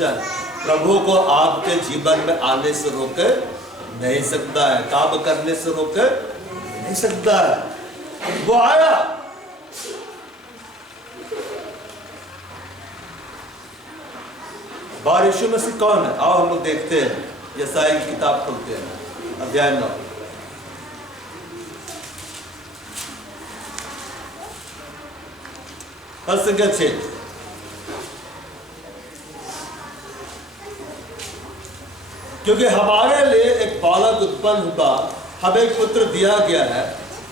Condition प्रभु को आपके जीवन में आने से रोक नहीं सकता है, काम करने से रोक नहीं सकता है। वो आया, बार यीशु मसीह कौन है? आओ हम लोग देखते हैं, यशायाह की किताब खोलते हैं, अध्याय 9। संख्या 6। क्योंकि हमारे लिए एक बालक उत्पन्न हुआ, हमें एक पुत्र दिया गया है,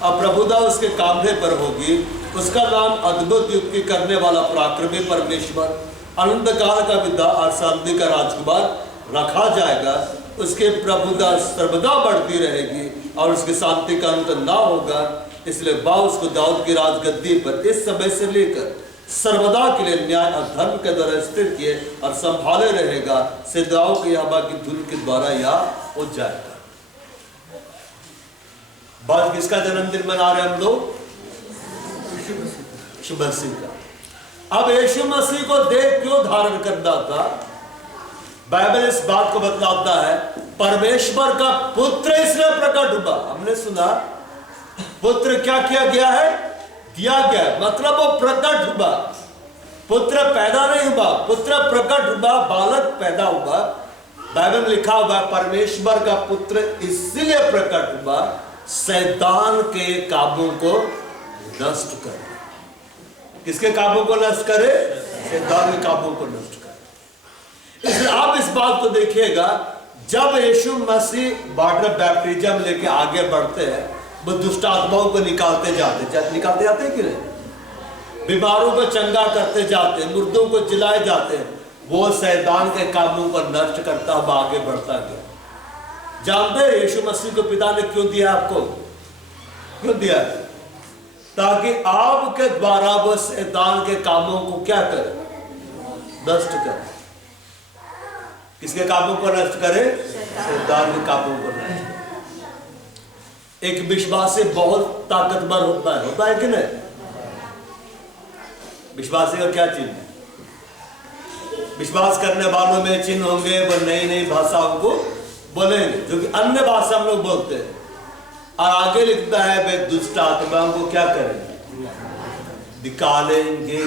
अब प्रभुता उसके कांधे पर होगी, उसका नाम अद्भुत युक्ति करने वाला, पराक्रमी परमेश्वर, अनंत काल का पिता और शांति का राजकुमार रखा जाएगा। उसके प्रभुता सर्वदा बढ़ती रहेगी और उसकी शांति का अंत ना होगा। इसलिए बाप उसको दाऊद की राजगद्दी पर इस समय से लेकर सर्वदा के लिए न्याय और धर्म के द्वारा स्थिर किए और संभाले रहेगा। सिद्धाओं की हवा की धुन के द्वारा यह हो जाएगा। बात किसका जन्मदिन मना रहे हम लोग? यीशु मसीह का। अब यीशु मसीह को देह क्यों धारण करना था? बाइबल इस बात को बतलाता है, परमेश्वर का पुत्र इसलिए प्रकट हुआ। हमने सुना पुत्र क्या किया गया है? दिया गया, मतलब वो प्रकट हुआ। पुत्र पैदा नहीं हुआ, पुत्र प्रकट हुआ, बालक पैदा हुआ। बाइबल में लिखा हुआ परमेश्वर का पुत्र इसलिए प्रकट हुआ, शैतान के कामों को नष्ट करे। किसके कामों को नष्ट करे? शैतान के कामों को नष्ट करे। इसलिए आप इस बात को देखिएगा, जब यीशु मसीह वाटर बैप्टिज्म लेके आगे बढ़ते हैं, वो दुष्ट आत्माओं को निकालते जाते कि नहीं? बीमारों को चंगा करते जाते, मुर्दों को जिलाए जाते, वो शैतान के कामों को नष्ट करता हुआ आगे बढ़ता गया। जानते हैं यीशु मसीह को पिता ने क्यों दिया? आपको क्यों दिया? ताकि आपके द्वारा वो शैतान के कामों को क्या करे? नष्ट करे। किसके कामों को नष्ट करे? शैतान के कामों को नष्ट करे। एक विश्वासी बहुत ताकतवर होता है कि नहीं? विश्वासी का क्या चिन्ह है? विश्वास करने वालों में चिन्ह होंगे, वो नई नई भाषाओं को बोलेंगे, जो कि अन्य भाषा हम लोग बोलते हैं। और आगे लिखता है वे दुष्ट आत्माओं को क्या करेंगे? निकालेंगे।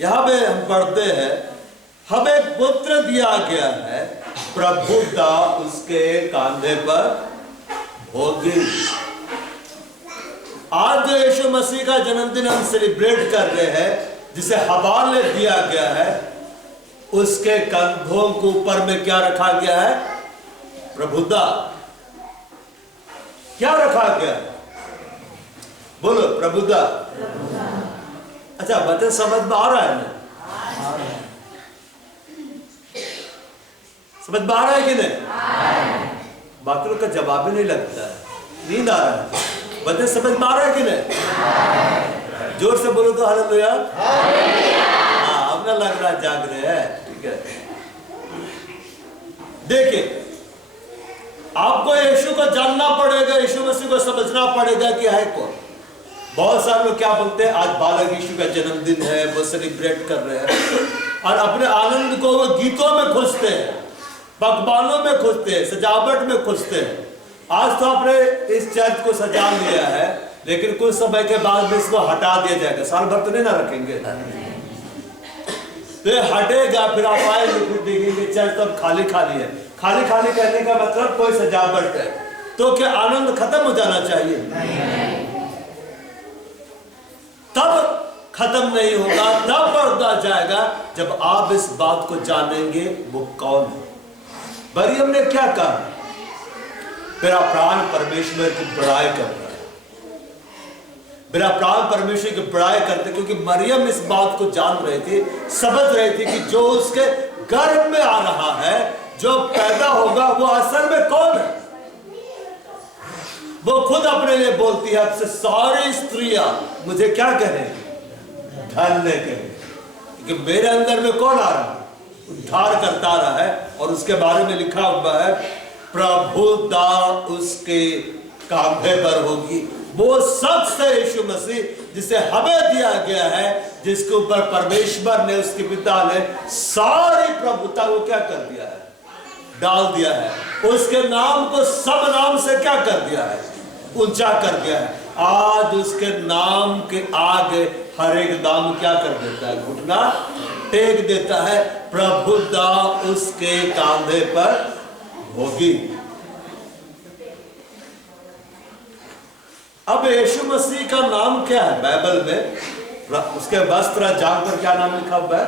यहां पे हम पढ़ते हैं, हमें पुत्र दिया गया है, प्रभुता उसके कांधे पर होगी। आज जो यीशु मसीह का जन्मदिन हम सेलिब्रेट कर रहे हैं, जिसे हवाले दिया गया है, उसके कंधों के ऊपर में क्या रखा गया है? प्रभुता। क्या रखा गया? बोलो, प्रभुता। अच्छा, बच्चे समझ में आ रहा है ना? समझ में आ रहा है कि नहीं? बाकियों का जवाब ही नहीं लगता है, नींद आ रहा है। बच्चे समझ में आ रहा है कि नहीं? जोर से बोलो तो हालेलुया। हाँ, अब ना लग रहा जाग रहे हैं। ठीक है, देखिए, आपको यीशु को जानना पड़ेगा, यीशु मसीह को समझना पड़ेगा कि है कौन। बहुत सारे लोग क्या बोलते हैं, आज बालक यीशु का जन्मदिन है, वो सेलिब्रेट कर रहे हैं, और अपने आनंद को वो गीतों में खोजते हैं, पकवानों में खोजते हैं, सजावट में खोजते हैं। आज तो आपने इस चर्च को सजा लिया है, लेकिन कुछ समय के बाद में इसको हटा दिया जाएगा। साल भर तो नहीं ना रखेंगे, तो ये हटेगा, फिर आप आएंगे, फिर देखेंगे चर्च तो खाली खाली है। खाली खाली कहने का मतलब कोई सजावट है, तो क्या आनंद खत्म हो जाना चाहिए? तब खत्म नहीं होगा, तब बढ़ता जाएगा जब आप इस बात को जानेंगे वो कौन है। मरियम ने क्या कहा? मेरा प्राण परमेश्वर की बड़ाई कर रहा है, मेरा प्राण परमेश्वर की बड़ाई करते, क्योंकि मरियम इस बात को जान रही थी, समझ रही थी कि जो उसके गर्भ में आ रहा है, जो पैदा होगा, वो असल में कौन है। वो खुद अपने लिए बोलती है, अब से सारी स्त्रियां मुझे क्या कहेंगी? धन्य कहेंगे, क्योंकि मेरे अंदर में कौन आ रहा है? उद्धार करता आ रहा है। और उसके बारे में लिखा हुआ है, प्रभुता उसके कांधे पर होगी। वो शख्स है यीशु मसीह, जिसे हमें दिया गया है जिसके ऊपर परमेश्वर ने, उसके पिता ने सारी प्रभुता को क्या कर दिया है, डाल दिया है। उसके नाम को सब नाम से क्या कर दिया है, ऊंचा कर दिया है। आज उसके नाम के आगे हर एक नाम क्या कर देता है, घुटना टेक देता है। प्रभुता उसके कांधे पर होगी। अब यीशु मसीह का नाम क्या है बाइबल में? उसके वस्त्र जानकर क्या नाम लिखा हुआ है?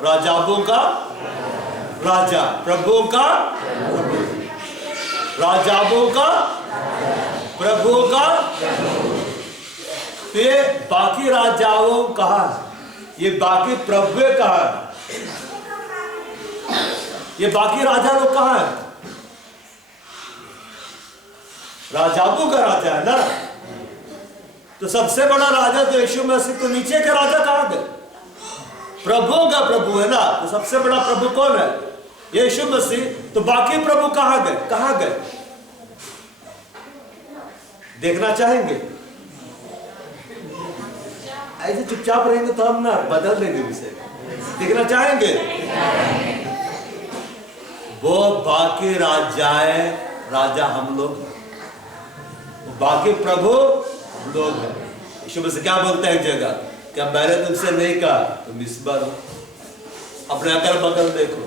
राजाओं का राजा, प्रभुओं का प्रभु, राजाओं का प्रभुओं का। तो ये बाकी राजाओं कहा है, ये बाकी प्रभु कहा है, ये बाकी राजा लोग कहा है? राजाओं का राजा है ना। तो सबसे बड़ा राजा तो यीशु मसीह, तो नीचे के राजा कहां गए? प्रभुओं का प्रभु है ना। तो सबसे बड़ा प्रभु कौन है? यीशु मसीह। तो बाकी प्रभु कहां गए, कहां गए? देखना चाहेंगे? ऐसे चुपचाप रहेंगे तो हम ना बदल देंगे विषय। देखना चाहेंगे? वो बाकी राजाएं, राजा हम लोग, बाकी प्रभु लोग हैं। यीशु मसीह क्या बोलता है एक जगह, क्या मैंने तुमसे नहीं कहा तुम इस बार हो? अपने अगल बगल देखो,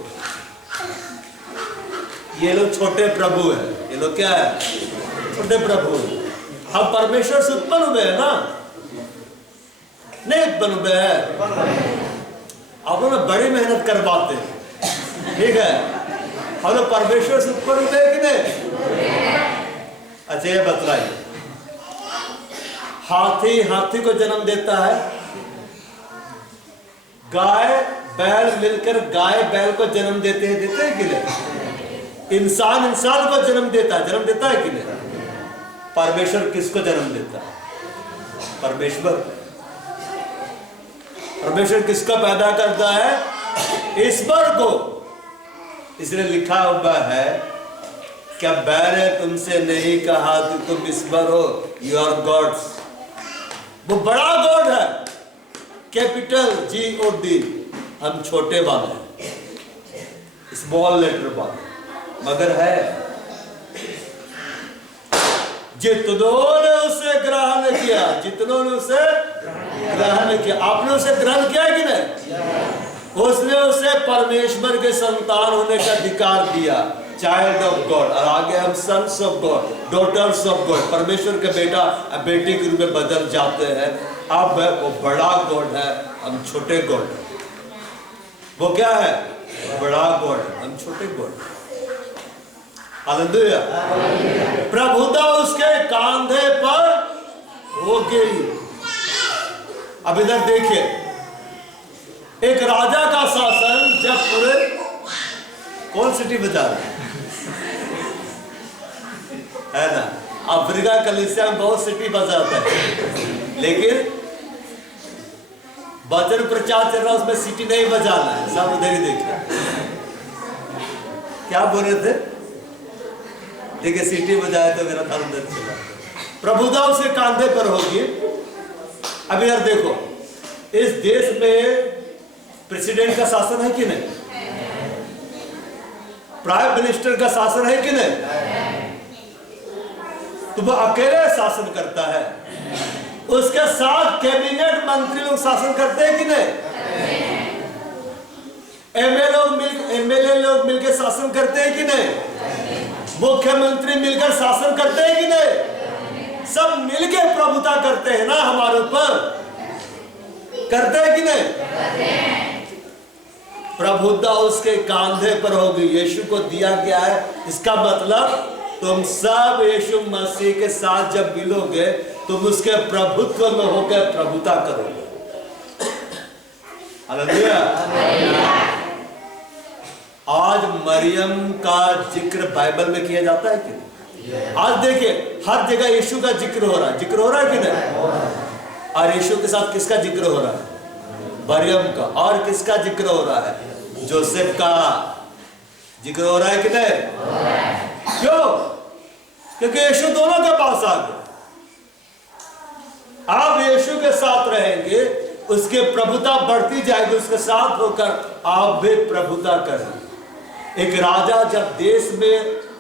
ये लोग छोटे प्रभु हैं। ये लोग क्या है? छोटे प्रभु हैं। हम परमेश्वर से उत्पन्न हुए हैं ना, नहीं उत्पन्न हुए हैं। आप लोग बड़ी मेहनत करवाते हैं, ठीक है? हम लोग परमेश्वर से उत्पन्न हुए कि नहीं? अच्छा ये बतलाइए, हाथी को जन्म देता है, गाय बैल मिलकर गाय बैल को जन्म देते हैं कि नहीं? इंसान को जन्म देता है कि नहीं? परमेश्वर किसको जन्म देता है? परमेश्वर किसको पैदा करता है? ईश्वर को। इसलिए लिखा हुआ है, क्या मैंने तुमसे नहीं कहा कि तुम ईश्वर हो? You are gods. वो बड़ा गॉड है, कैपिटल GOD। हम छोटे वाले हैं, स्मॉल लेटर वाले, मगर है। जितनों ने उसे ग्रहण किया, जितनों ने उसे ग्रहण किया। आपने उसे ग्रहण किया कि नहीं? उसने उसे परमेश्वर के संतान होने का अधिकार दिया, चाइल्ड ऑफ गॉड। और आगे हम sons of god, daughters of god, परमेश्वर के बेटा बेटी के रूप में बदल जाते हैं। अब वो बड़ा गॉड है, हम छोटे गॉड है। वो क्या है? बड़ा गॉड, हम छोटे गॉड। हालेलुया। प्रभुता उसके कांधे पर हो गई। अब इधर देखिए, एक राजा का शासन जब पूरे, कौन सिटी बजा रहा है ना? अफ्रीका कलीसिया में बहुत सिटी बजाता है, लेकिन वचन प्रचार चल रहा, उसमें सिटी नहीं बजाना है। सब उधर ही देखिए, क्या बोल रहे थे? देखिए सिटी बजाए तो मेरा था अंदर चला। प्रभुता उसके कांधे पर होगी। अब यार देखो, इस देश में प्रेसिडेंट का शासन है कि नहीं? प्राइम मिनिस्टर का शासन है कि नहीं? तो वो अकेले शासन करता है। उसके साथ कैबिनेट मंत्री लोग शासन करते हैं कि नहीं? एमएलए लोग मिलकर शासन करते हैं कि नहीं? मुख्यमंत्री मिलकर शासन करते हैं कि नहीं? सब मिलकर प्रभुता करते हैं ना हमारे ऊपर, करते हैं कि नहीं? प्रभुता उसके कांधे पर होगी। यीशु को दिया गया है। इसका मतलब तुम सब यीशु मसीह के साथ जब मिलोगे, तुम उसके प्रभुत्व में होकर प्रभुता करोगे। हालेलुया। आज मरियम का जिक्र बाइबल में किया जाता है कि नहीं? आज देखिए, हर जगह यीशु का जिक्र हो रहा है। जिक्र हो रहा है कि नहीं? और यीशु के साथ किसका जिक्र हो रहा है? मरियम का। और किसका जिक्र हो रहा है? जोसेफ का जिक्र हो रहा है कि नहीं? क्यों? क्योंकि यीशु दोनों के पास आ गया। आप यीशु के साथ रहेंगे, उसके प्रभुता बढ़ती जाएगी, उसके साथ होकर आप भी प्रभुता करेंगे। एक राजा जब देश में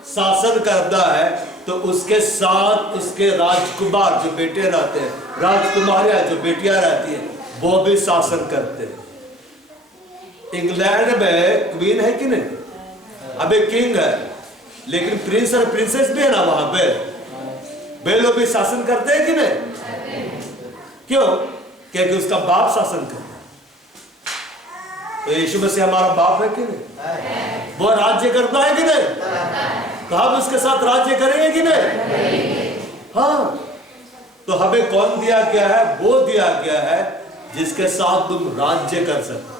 शासन करता है तो उसके साथ उसके राजकुमार जो बेटे रहते हैं, राजकुमारियां जो बेटियां रहती हैं, वो भी शासन करते हैं। इंग्लैंड में क्वीन है कि नहीं? अबे किंग है, लेकिन प्रिंस और प्रिंसेस भी है ना वहां पे, वे लोग भी शासन करते हैं कि नहीं? क्यों? क्योंकि उसका बाप शासन करता है। तो यीशु मसीह हमारा बाप है कि नहीं? वो राज्य करता है कि नहीं? तो हम उसके साथ राज्य करेंगे कि नहीं? हाँ। तो हमें कौन दिया गया है? वो दिया गया है जिसके साथ तुम राज्य कर सकते।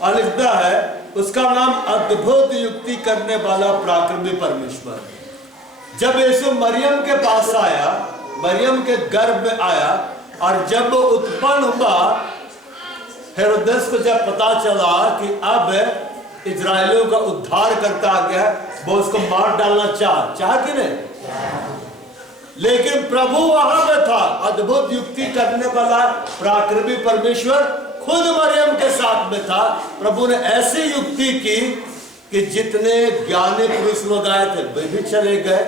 और लिखता है उसका नाम अद्भुत युक्ति करने वाला पराक्रमी परमेश्वर। जब यीशु मरियम के पास आया, मरियम के गर्भ में आया, और जब वो उत्पन्न हुआ, हेरोदेस को जब पता चला कि अब इजराइलियों का उद्धार करता आ गया, वो उसको मार डालना चाह कि नहीं? लेकिन प्रभु वहां में था। अद्भुत युक्ति करने वाला पराक्रमी परमेश्वर खुद मरियम के साथ में था। प्रभु ने ऐसी युक्ति की कि जितने ज्ञानी पुरुष लोग आए थे वे भी चले गए।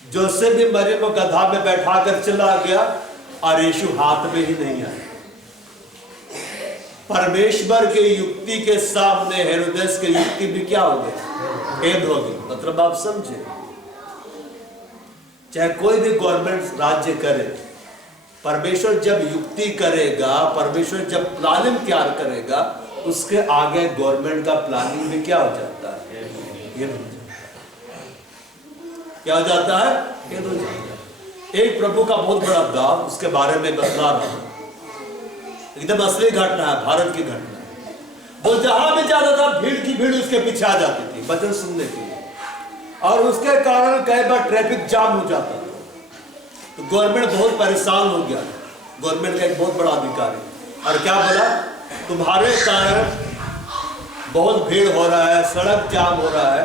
जोसेफ भी मरियम को गधा में बैठा कर चला गया, और यीशु हाथ में ही नहीं आया। परमेश्वर की युक्ति के सामने हेरोदेस की युक्ति भी क्या हो गई? भेद हो गई। मतलब आप समझे, चाहे कोई भी गवर्नमेंट राज्य करे, परमेश्वर जब युक्ति करेगा, परमेश्वर जब प्लानिंग तैयार करेगा, उसके आगे गवर्नमेंट का प्लानिंग भी क्या हो जाता है? ये हो जाता है। क्या हो जाता है? ये हो जाता है। एक प्रभु का बहुत बड़ा दाव, उसके बारे में बतला रहा हूं। एकदम असली घटना है, भारत की घटना है। वो जहां भी जाता था, भीड़ की भीड़ उसके पीछे आ जाती थी वचन सुनने के लिए, और उसके कारण कई बार ट्रैफिक जाम हो जाता था। तो गवर्नमेंट बहुत परेशान हो गया। गवर्नमेंट का एक बहुत बड़ा अधिकारी, और क्या बोला, तुम्हारे कारण बहुत भीड़ हो रहा है, सड़क जाम हो रहा है,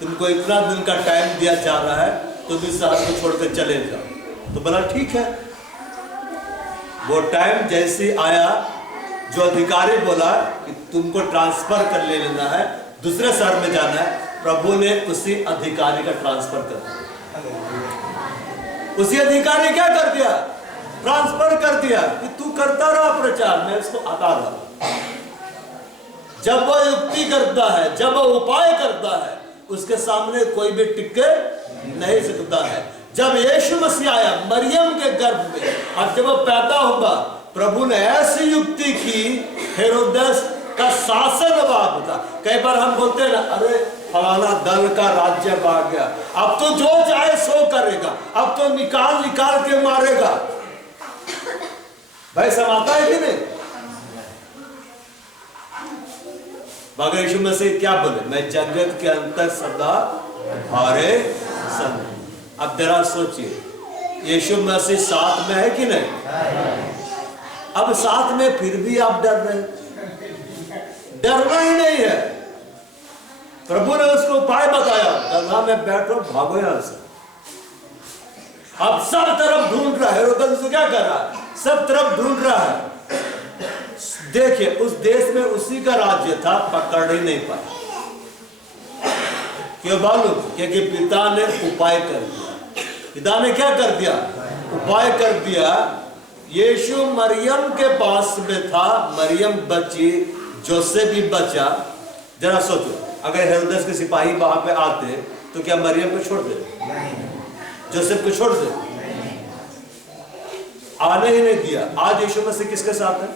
तुमको इतना दिन का टाइम दिया जा रहा है, तुम इस शहर को छोड़कर चले जाओ। तो बोला ठीक है। वो टाइम जैसे आया, जो अधिकारी बोला कि तुमको ट्रांसफर कर लेना है, दूसरे शहर में जाना है, प्रभु ने उसी अधिकारी का ट्रांसफर कर दिया। उसी अधिकारी क्या कर दिया? ट्रांसफर कर दिया कि तू करता रहा प्रचार, मैं इसको हटा रहा। जब वो युक्ति करता है, जब वो उपाय करता है, उसके सामने कोई भी टिके नहीं सकता है। जब यीशु मसीह आया मरियम के गर्भ में, और जब वो पैदा हुआ, प्रभु ने ऐसी युक्ति की, हेरोदेस का शासन भाग था। कई बार हम बोलते हैं ना, अरे फलाना दल का राज्य भाग गया, अब तो जो चाहे सो करेगा, अब तो निकाल के मारेगा। भाई समाता है कि नहीं? मगर यीशु मसीह क्या बोले? मैं जगत के अंतर सदा तुम्हारे संग। अब जरा सोचिए, यीशु मसीह साथ में है कि नहीं? अब साथ में फिर भी आप डर रहे हैं। डरना ही नहीं है। प्रभु ने उसको उपाय बताया, गधा में बैठो, भागो यहां से। अब सब तरफ ढूंढ रहा है, हेरोदेस क्या कर रहा है? सब तरफ ढूंढ रहा है। देखिए, उस देश में उसी का राज्य था, पकड़ ही नहीं पाया। क्यों मालूम? क्योंकि पिता ने उपाय कर दिया। पिता ने क्या कर दिया? उपाय कर दिया। यीशु मरियम के पास में था, मरियम बची, जोसेफ भी बचा। जरा सोचो, अगर हेरोदेस के सिपाही वहां पे आते तो क्या मरियम को छोड़ दे? जोसेफ को छोड़ दे? आने ही नहीं दिया। आज यीशु मसीह किसके साथ है?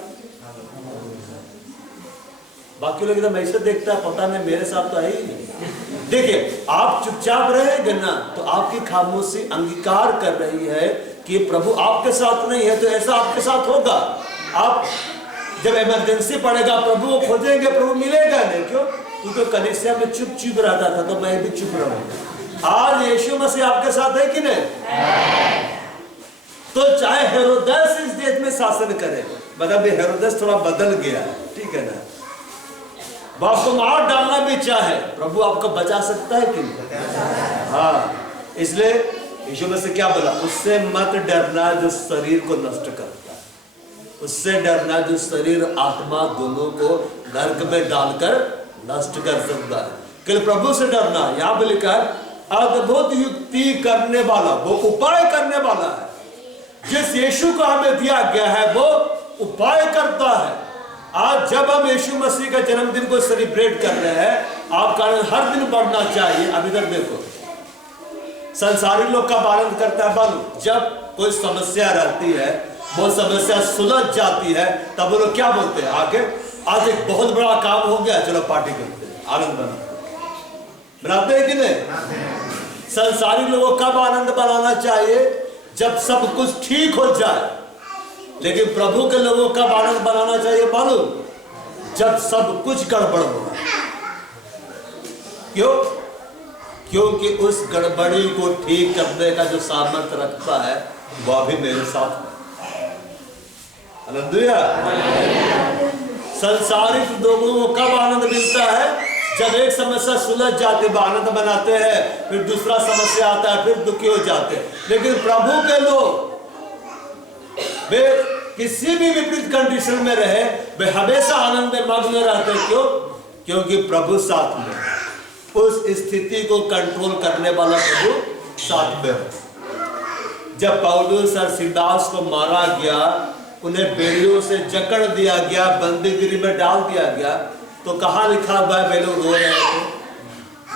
बाकी लोग एकदम ऐसे देखता है, पता नहीं, मेरे साथ तो है ही नहीं। देखिए, आप चुपचाप रहेंगे ना, तो आपकी खामोशी अंगीकार कर रही है कि प्रभु आपके साथ नहीं है। तो ऐसा आपके साथ होगा। आप जब इमरजेंसी पड़ेगा, प्रभु को खोजेंगे, प्रभु मिलेगा नहीं। क्यों? क्योंकि कलीसिया में चुप रहता था, तो मैं भी चुप रहूंगा। आज यीशु मसीह आपके साथ है कि नहीं? तो चाहे हेरोदेस इस देश में शासन करे, मतलब हेरोदेस थोड़ा बदल गया है, ठीक है ना, बाप को मार डालना भी चाहे, प्रभु आपको बचा सकता है कि नहीं? हाँ, इसलिए यीशु मसीह क्या बोला? उससे मत डरना जो शरीर को नष्ट करता है, उससे डरना जो शरीर आत्मा दोनों को नरक में डालकर नष्ट कर सकता है। केवल प्रभु से डरना। यहाँ पे लिखा है अद्भुत युक्ति करने वाला, वो उपाय करने वाला है। जिस यीशु को हमें दिया गया है वो उपाय करता है। आज जब हम यीशु मसीह का जन्मदिन को सेलिब्रेट कर रहे हैं, आपका हर दिन बढ़ना चाहिए। अभी तक देखो संसारी लोग का आनंद करता है मालूम, जब कोई समस्या रहती है, वो समस्या सुलझ जाती है, तब वो लोग क्या बोलते हैं? आगे आज एक बहुत बड़ा काम हो गया, चलो पार्टी करते हैं, आनंद बनाते हैं कि नहीं? संसारी लोगों कब आनंद बनाना चाहिए? जब सब कुछ ठीक हो जाए। लेकिन प्रभु के लोगों कब आनंद बनाना चाहिए मालूम? जब सब कुछ गड़बड़ हो रहा है। क्यों? क्योंकि उस गड़बड़ी को ठीक करने का जो सामर्थ्य रखता है वह भी मेरे साथ है। हालेलुया। संसारिक लोगों को कब आनंद मिलता है? जब एक समस्या सुलझ जाती है, आनंद बनाते हैं, फिर दूसरा समस्या आता है, फिर दुखी हो जाते हैं। लेकिन प्रभु के लोग वे किसी भी विपरीत कंडीशन में रहे, वे हमेशा आनंद में मग्न रहते। क्यों? क्योंकि प्रभु साथ में, उस स्थिति को कंट्रोल करने वाला प्रभु साथ में है। जब पौलुस और सिलास को मारा गया, उन्हें बेड़ियों से जकड़ दिया गया, बंदीगिरी में डाल दिया गया, तो कहाँ लिखा हुआ है? वे लोग रो रहे थे,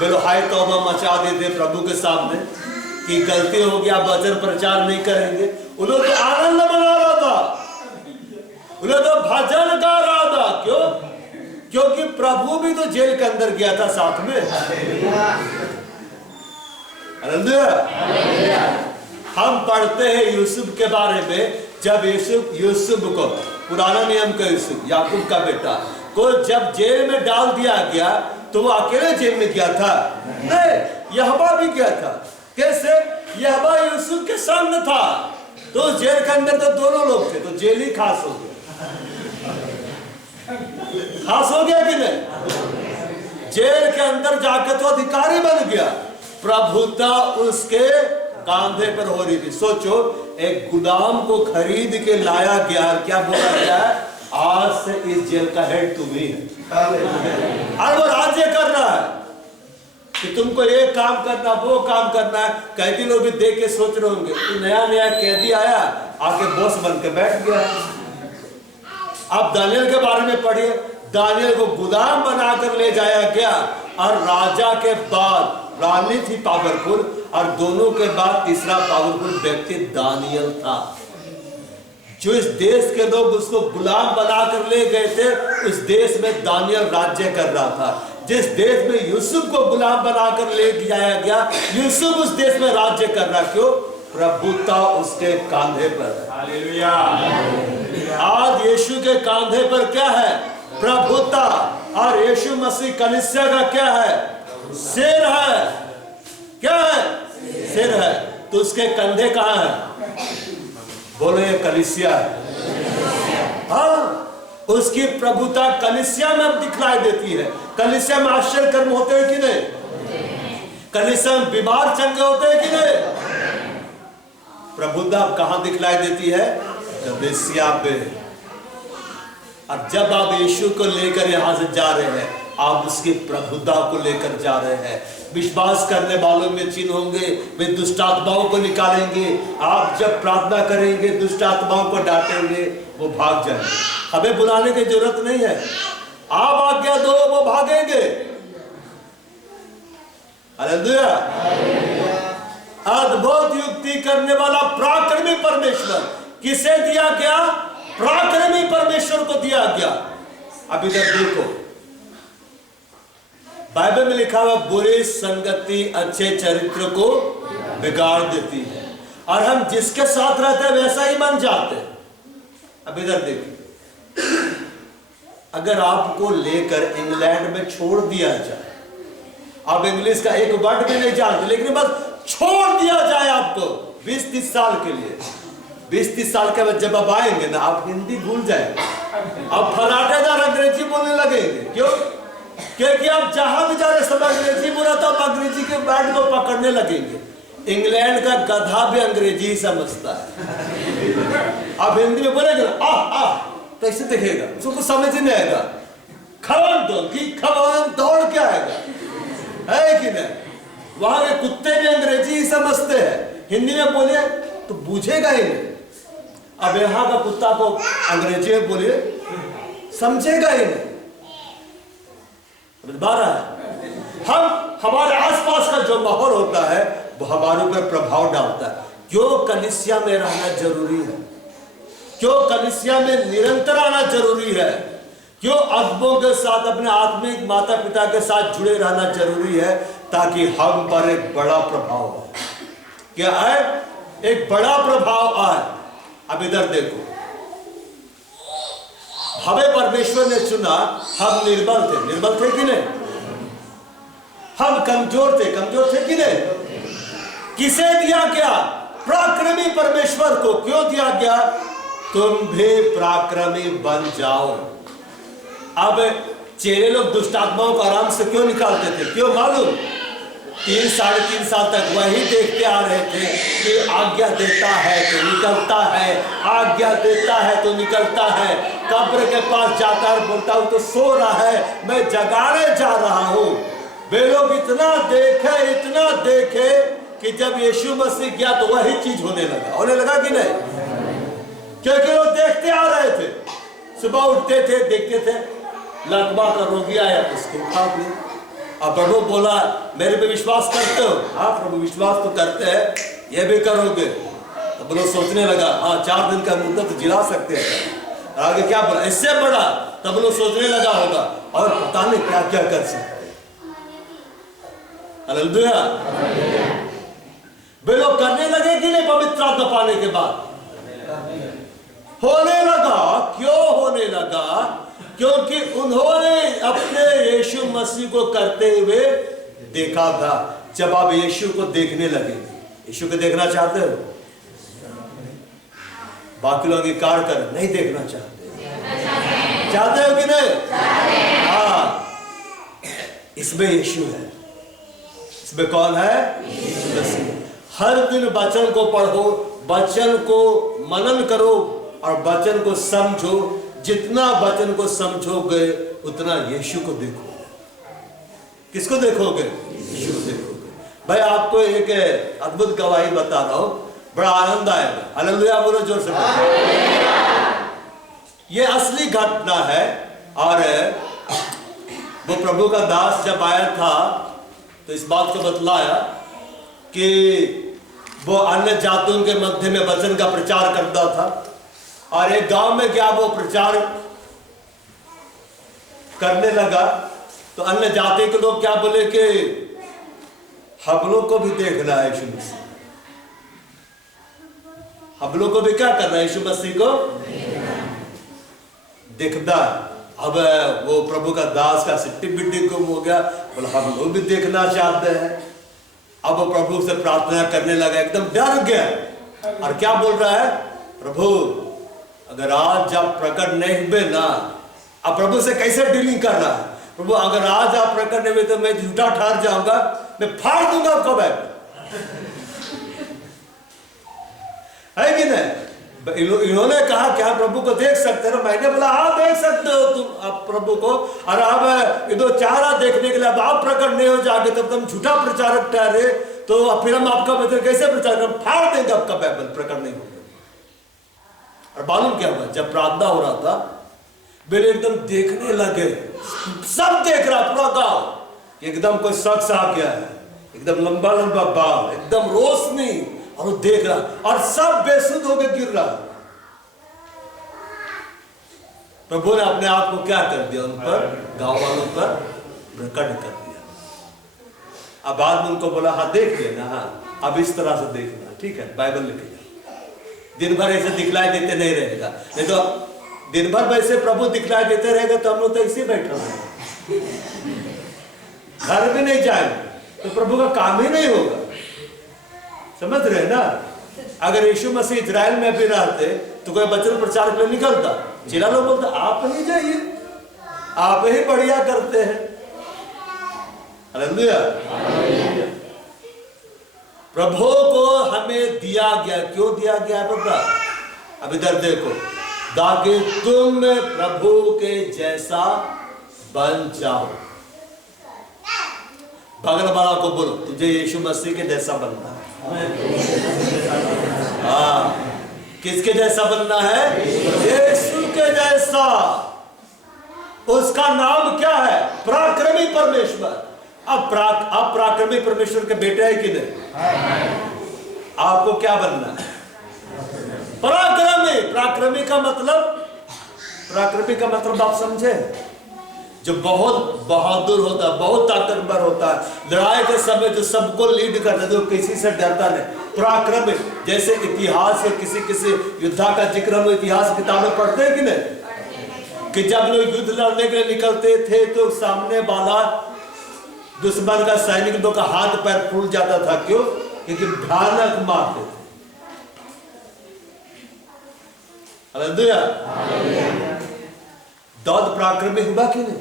वे लोग हाय तौबा मचा देते प्रभु के सामने कि गलती हो गया, वचन प्रचार नहीं करेंगे। उन लोग तो आनंद मना रहा था, उन लोग तो भजन गा रहा था। क्यों? क्योंकि प्रभु भी तो जेल के अंदर गया था साथ में। हम पढ़ते हैं यूसुफ के बारे में, जब यूसुफ को, पुराना नियम का यूसुफ, याकूब का बेटा को जब जेल में डाल दिया गया, तो वो अकेले जेल में गया था? नहीं, यहोवा भी गया था। कैसे? यहोवा यूसुफ के संग था। तो जेल के अंदर तो दोनों लोग थे, तो जेल ही खास हो गया। खास हो गया कि नहीं? जेल के अंदर जाकर तो अधिकारी बन गया, प्रभुता उसके कांधे पर हो रही थी। सोचो, एक गुलाम को खरीद के लाया गया, क्या बोला गया? आज से इस जेल का हेड तुम ही है। और वो राज्य कर रहा है कि तुमको ये काम करना, वो काम करना है। कैदी लोग भी देख के सोच रहे होंगे, नया नया कैदी आया, आके बॉस बन के बैठ गया। अब दानियल के बारे में पढ़िए, दानियल को गुलाम बनाकर ले जाया गया, और राजा के बाद रानी थी पावरफुल, और दोनों के बाद तीसरा पावरफुल व्यक्ति दानियल था। जो इस देश के लोग उसको गुलाम बनाकर ले गए थे, उस देश में दानियल राज्य कर रहा था। जिस देश में यूसुफ को गुलाम बनाकर ले जाया गया, यूसुफ उस देश में राज्य कर रहा। क्यों? प्रभुता उसके कांधे पर। हालेलुया। आज यीशु के कांधे पर क्या है? प्रभुता। और यीशु मसीह कलीसिया का क्या है? सिर है। क्या है? सिर है। तो उसके कंधे कहां है? बोलो, ये कलीसिया है। हाँ, उसकी प्रभुता कलीसिया में दिखलाई देती है। कलीसिया में आश्चर्य कर्म होते हैं कि नहीं? कलीसिया में बीमार चंगे होते हैं कि नहीं? प्रभुता कहां दिखलाई देती है? कलीसिया पे। अब जब आप यीशु को लेकर यहां से जा रहे हैं, आप उसकी प्रभुता को लेकर जा रहे हैं। विश्वास करने वालों में चिन्ह होंगे, वे दुष्ट आत्माओं को निकालेंगे। आप जब प्रार्थना करेंगे, दुष्ट आत्माओं को डांटेंगे, वो भाग जाएंगे। हमें बुलाने की जरूरत नहीं है, आप आज्ञा दो, वो भागेंगे। हालेलुया। अद्भुत युक्ति करने वाला पराक्रमी परमेश्वर किसे दिया गया? पराक्रमी परमेश्वर को दिया गया। अब इधर देखो, बाइबल में लिखा हुआ, बुरी संगति अच्छे चरित्र को बिगाड़ देती है, और हम जिसके साथ रहते हैं वैसा ही बन जाते हैं। अब इधर देखिए, अगर आपको लेकर इंग्लैंड में छोड़ दिया जाए, आप इंग्लिश का एक वर्ड भी नहीं जानते, लेकिन बस छोड़ दिया जाए आपको 20-30 साल के लिए, 20-30 साल के बाद जब आप आएंगे ना, आप हिंदी भूल जाएंगे, आप फराटेदार अंग्रेजी बोलने लगेंगे। क्यों? क्योंकि आप जहां भी जा रहे सब अंग्रेजी बोला, तो आप अंग्रेजी के वर्ड को पकड़ने लगेंगे। इंग्लैंड का गधा भी अंग्रेजी ही समझता है। अब हिंदी में बोलेगा आह आह तो ऐसे दिखेगा, उसको कुछ समझ ही नहीं आएगा। खवन डोंकी खवन दौड़ के आएगा, है कि नहीं? वहां के कुत्ते भी अंग्रेजी ही समझते हैं, हिंदी में बोले तो बूझेगा ही नहीं। अब यहाँ का कुत्ता को अंग्रेजी में बोलिए समझेगा ही नहीं। बात है, हम हमारे आसपास का जो माहौल होता है वो हमारे ऊपर प्रभाव डालता है। क्यों कलीसिया में रहना जरूरी है, क्यों कलीसिया में निरंतर आना जरूरी है, क्यों अदबों के साथ अपने आत्मिक माता पिता के साथ जुड़े रहना जरूरी है, ताकि हम पर एक बड़ा प्रभाव हो। क्या है? एक बड़ा प्रभाव आए। अब इधर देखो, हमें परमेश्वर ने चुना, हम निर्बल थे कि नहीं? हम कमजोर थे कि नहीं? किसे दिया गया? पराक्रमी परमेश्वर को। क्यों दिया गया? तुम भी पराक्रमी बन जाओ। अब चेले लोग दुष्ट आत्माओं को आराम से क्यों निकालते थे? क्यों मालूम? 3-3.5 साल तक वही देखते आ रहे थे कि आज्ञा देता है तो निकलता है, आज्ञा देता है तो निकलता है। कब्र के पास जाता है, बोलता हूं तो सो रहा है, मैं जगाने जा रहा हूं। वे लोग इतना देखे कि जब यीशु मसीह गया तो वही चीज होने लगा कि नहीं? क्योंकि वो देखते आ रहे थे। सुबह उठते थे, देखते थे लकवा का रोगी आया, उसको उठा दिया। अब प्रभु बोला मेरे पे विश्वास करते हो? हाँ प्रभु विश्वास तो करते हैं, ये भी करोगे? तब लोग सोचने लगा, हाँ 4 दिन का मुद्दत तो जिला सकते हैं। आगे क्या बोला? इससे बड़ा। तब लोग सोचने लगा होगा और पता नहीं क्या क्या कर सकते। हालेलुया। वे लोग करने लगे कि नहीं? पवित्र आत्मा पाने के बाद होने लगा। क्यों होने लगा? क्योंकि उन्होंने अपने यीशु मसीह को करते हुए देखा था। जब आप यीशु को देखने लगे, यीशु को देखना चाहते हो? बाकी लोग इंकार कर नहीं देखना चाहते हो कि नहीं? हाँ, इसमें यीशु है। इसमें कौन है? यीशु मसीह। हर दिन वचन को पढ़ो, वचन को मनन करो और वचन को समझो। जितना वचन को समझोगे उतना यीशु को देखोगे। किसको देखोगे? यीशु को देखोगे। भाई आपको एक अद्भुत गवाही बता रहा हूं, बड़ा आनंद आएगा। हालेलुया बोलो जोर से। ये असली घटना है। और वो प्रभु का दास जब आया था तो इस बात को बतलाया कि वो अन्य जातियों के मध्य में वचन का प्रचार करता था। और एक गांव में गया, वो प्रचार करने लगा तो अन्य जाति के लोग क्या बोले कि हम लोग को भी देखना है यीशु मसीह। हम लोग को भी क्या करना है? यीशु मसीह को देखना। अब वो प्रभु का दास का सिट्टी बिट्टी गुम हो गया, बोला हम लोग भी देखना चाहते हैं। अब वो प्रभु से प्रार्थना करने लगा, एकदम डर गया और क्या बोल रहा है? प्रभु अगर आज आप प्रकट नहीं हुए ना, अब प्रभु से कैसे डीलिंग कर रहा है? प्रभु अगर आज आप प्रकट नहीं हुए तो मैं झूठा ठहर जाऊंगा, मैं फाड़ दूंगा आपको बैठ। है कि नहीं? इन्होंने कहा क्या प्रभु को देख सकते हो? मैंने बोला हाँ देख सकते हो तुम आप प्रभु को। और अब ये तो चारा देखने के लिए, अब आप प्रकट नहीं हो जाओगे तब तुम झूठा प्रचारक ठहरे, तो फिर हम आपका वचन कैसे प्रचार करें? फाड़ देंगे आपका बाइबल, प्रकट नहीं होगा। और मालूम क्या हुआ? जब प्रार्थना हो रहा था, वे एकदम देखने लगे, सब देख रहा, पूरा गांव एकदम कोई शख्स आ गया है, एकदम लंबा लंबा बाल, एकदम रोशनी, और वो देख रहा और सब बेसुध होकर गिर रहा। प्रभु ने अपने आप को क्या कर दिया? उन पर, गांव वालों पर प्रकट कर दिया। अब बाद में उनको बोला हाँ देख लेना, हाँ अब इस तरह से देखना, ठीक है बाइबल लेके जाओ। दिन भर ऐसे दिखलाई देते नहीं रहेगा, नहीं तो दिन भर वैसे प्रभु दिखलाई देते रहेगा तो हम लोग तो ऐसे बैठे रहेंगे, घर भी नहीं जाएंगे तो प्रभु का काम ही नहीं होगा। समझ रहे ना? अगर यीशु मसीह इजराइल में भी रहते तो कोई वचन प्रचार के लिए निकलता, चेला लोग बोलता आप ही जाइए, आप ही बढ़िया करते हैं। हालेलुया। प्रभु को हमें दिया गया, क्यों दिया गया पता? अब इधर देखो, ताकि तुम प्रभु के जैसा बन जाओ। बगल वाला को बोलो, तुझे यीशु मसीह के जैसा बनना है। हाँ, किसके जैसा बनना है? यीशु के जैसा। उसका नाम क्या है? पराक्रमी परमेश्वर। अब पराक्रमी परमेश्वर के बेटे है कि नहीं? आपको क्या बनना है? पराक्रमी। पराक्रमी का मतलब आप समझे? जो बहुत बहादुर होता है, बहुत ताकतवर होता है, लड़ाई के समय जो सबको लीड करता है, जो किसी से डरता नहीं। पराक्रमी। जैसे इतिहास के किसी युद्धा का जिक्र हम इतिहास किताबें पढ़ते हैं कि नहीं, कि जब लोग युद्ध लड़ने के लिए निकलते थे तो सामने वाला दुश्मन का सैनिक लोग का हाथ पैर फूल जाता था। क्यों? क्योंकि भयानक मारते थे। हालेलुया। दाऊद पराक्रमी हुआ कि नहीं?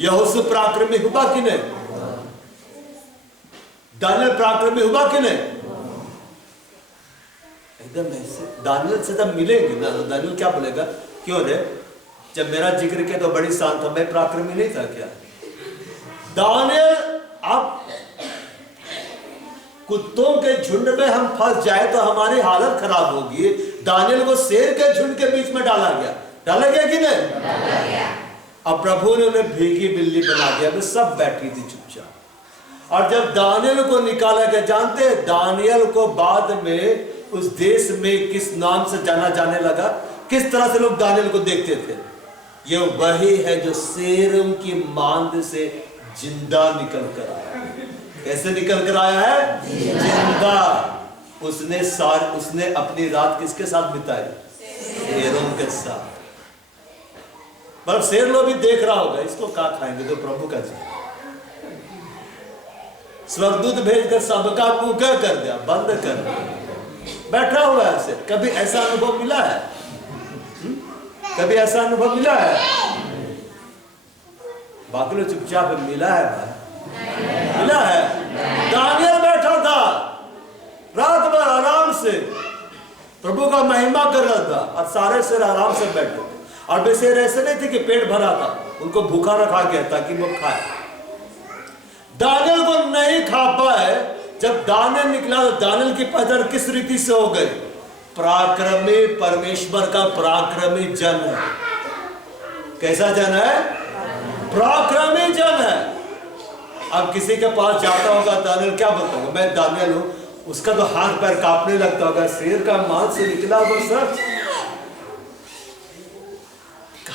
यहोशू पराक्रमी हुआ कि नहीं? दानियल पराक्रमी हुआ कि नहीं? एकदम ऐसे दानियल से जब मिलेंगे ना तो दानियल क्या बोलेगा? क्यों रे, जब मेरा जिक्र किया तो बड़ी शांत था, मैं पराक्रमी नहीं था क्या? दानियल, आप कुत्तों के झुंड में हम फंस जाए तो हमारी हालत खराब होगी। दानियल को शेर के झुंड के बीच में डाला गया कि नहीं? डाला गया। अब प्रभु ने उन्हें भीगी बिल्ली बना दिया, वे सब बैठी थी चुपचाप। और जब दानियल को निकाला गया, जानते हैं दानियल को बाद में उस देश में किस नाम से जाना जाने लगा? किस तरह से लोग दानियल को देखते थे? ये वही है जो शेरों की मांद से जिंदा निकल कर आया। कैसे निकल कर आया है? जिंदा। उसने अपनी रात किसके साथ बिताई? शेरों के साथ। पर शेर लोग भी देख रहा होगा, इसको क्या खाएंगे? तो प्रभु का जी स्वर्गदूत भेजकर सबका मुंह क्या कर दिया? बंद कर दिया। बैठा हुआ है ऐसे। कभी ऐसा अनुभव मिला है? कभी ऐसा अनुभव मिला है? बाकी लोग चुपचाप मिला है भाई, मिला है। दानियल बैठा था रात भर आराम से, प्रभु का महिमा कर रहा था और सारे शेर आराम से बैठे थे। और वे शेर ऐसे नहीं थे कि पेट भरा था, उनको भूखा रखा गया ताकि वो खाए। दानियल को नहीं खा पाए। जब दानियल निकला तो दानियल की पहचान किस रीति से हो गई? पराक्रमी परमेश्वर का पराक्रमी जन है। कैसा जन है? पराक्रमी जन है। अब किसी के पास जाता होगा दानियल, क्या बोलता होगा? मैं दानियल हूं। उसका तो हाथ पैर कांपने लगता होगा। शेर का मांस से निकला वो सच।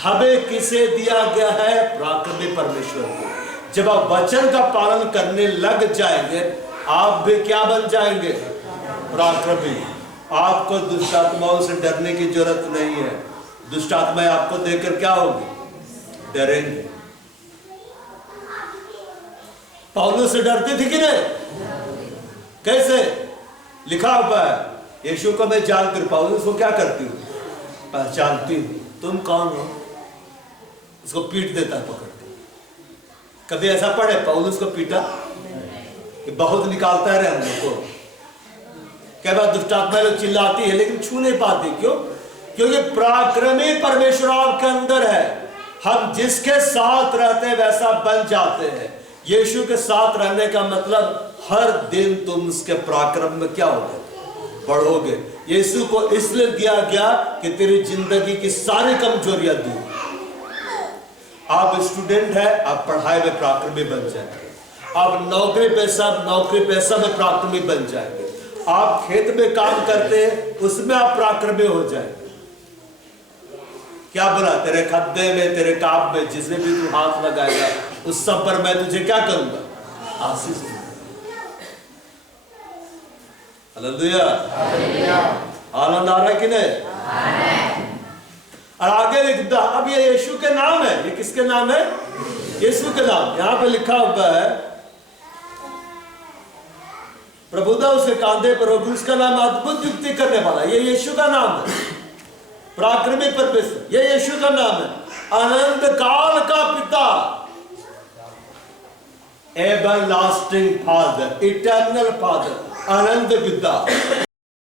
हमें किसे दिया गया है? पराक्रमी परमेश्वर को। जब आप वचन का पालन करने लग जाएंगे, आप भी क्या बन जाएंगे? पराक्रमी। आपको दुष्ट आत्माओं से डरने की जरूरत नहीं है। दुष्ट आत्माएं आपको देखकर क्या होगी? डरेंगे। पौलुस से डरती थी कि नहीं? कैसे? लिखा हुआ है, यीशु को मैं जानती हूं। पौलुस को क्या करती हूँ? पहचानती हूँ। तुम कौन हो? उसको पीट देता पकड़ के। कभी ऐसा पढ़े पौलुस को पीटा? बहुत निकालता है हम लोग को। कई बार दुष्ट आत्माएं लोग चिल्लाती है लेकिन छू नहीं पाती। क्यों? क्योंकि पराक्रमी परमेश्वर आपके अंदर है। हम जिसके साथ रहते हैं वैसा बन जाते हैं। यीशु के साथ रहने का मतलब हर दिन तुम उसके पराक्रम में क्या होगे? बढ़ोगे। यीशु को इसलिए दिया गया कि तेरी जिंदगी की सारी कमजोरियां दूर। आप स्टूडेंट है, आप पढ़ाई में पराक्रमी बन जाएंगे। आप नौकरी पेशा में पराक्रमी बन जाएंगे। आप खेत में काम करते हैं, उसमें आप पराक्रमी हो जाएंगे। क्या बोला? तेरे खद्दे में, तेरे काम में, जिसमें भी तू हाथ लगाएगा उस सब पर मैं तुझे क्या करूंगा? आशीष दूंगा। हालेलुया। आनंद आ रहा है कि नहीं? और आगे लिखता, अब ये यीशु के नाम है। ये किसके नाम है? यीशु के नाम। यहां पे लिखा हुआ है, प्रभुता उसके कांधे पर होगी, उसका नाम अद्भुत युक्ति करने वाला। ये यीशु का नाम है। पराक्रमी परमेश्वर, ये यीशु का नाम है। अनंत काल का पिता, एवरलास्टिंग फादर, इटर्नल फादर। अनंत विद्या